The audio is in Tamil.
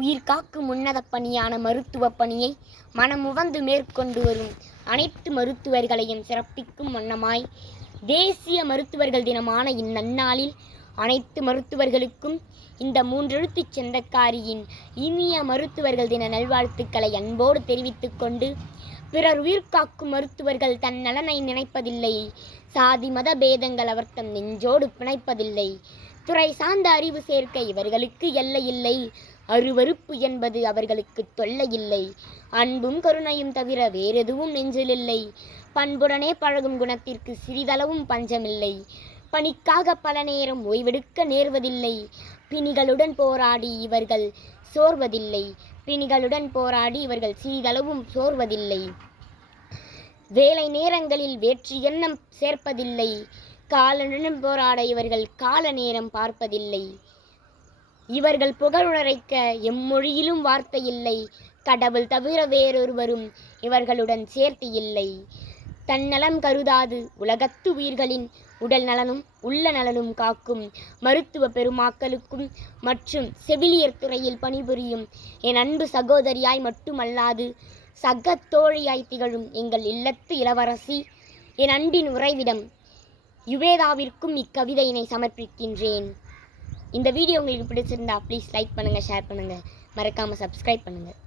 உயிர் காக்கும் உன்னத பணியான மருத்துவ பணியை மனமுவந்து மேற்கொண்டு வரும் அனைத்து மருத்துவர்களையும் சிறப்பிக்கும் வண்ணமாய் தேசிய மருத்துவர்கள் தினமான இந்நன்னாளில் அனைத்து மருத்துவர்களுக்கும் இந்த மூன்றெழுத்துச் சொந்தக்காரியின் இனிய மருத்துவர்கள் தின நல்வாழ்த்துக்களை அன்போடு தெரிவித்துக் கொண்டு, பிறர் உயிர் காக்கும் மருத்துவர்கள் தன் நலனை நினைப்பதில்லை, சாதி மத பேதங்கள் அவர்தம் நெஞ்சோடு பிணைப்பதில்லை, துறை சார்ந்த அறிவு சேர்க்க இவர்களுக்கு எல்லையில்லை, அருவருப்பு என்பது அவர்களுக்கு தொல்லையில்லை, அன்பும் கருணையும் தவிர வேறெதுவும் நெஞ்சிலில்லை, பண்புடனே பழகும் குணத்திற்கு சிறிதளவும் பஞ்சமில்லை, பணிக்காக பல நேரம் ஓய்வெடுக்க நேர்வதில்லை, பிணிகளுடன் போராடி இவர்கள் சிறிதளவும் சோர்வதில்லை, வேலை நேரங்களில் வேற்று எண்ணம் சேர்ப்பதில்லை, காலனுடன் போராட இவர்கள் கால நேரம் பார்ப்பதில்லை, இவர்கள் புகழுரைக்க எம்மொழியிலும் வார்த்தை இல்லை, கடவுள் தவிர வேறொருவரும் இவர்களுடன் சேர்த்து இல்லை, தன்னலம் கருதாது உலகத்து உயிர்களின் உடல் நலனும் உள்ள நலனும் காக்கும் மருத்துவ பெருமாக்களுக்கும் மற்றும் செவிலியர் துறையில் பணிபுரியும் என் அன்பு சகோதரியாய் மட்டுமல்லாது சக தோழியாய் திகழும் எங்கள் இல்லத்து இளவரசி என் அன்பின் உறைவிடம் யுவேதாவிற்கும் இக்கவிதையினை சமர்ப்பிக்கின்றேன். இந்த வீடியோ உங்களுக்கு பிடிச்சிருந்தா ப்ளீஸ் லைக் பண்ணுங்கள், ஷேர் பண்ணுங்கள், மறக்காமல் சப்ஸ்கிரைப் பண்ணுங்கள்.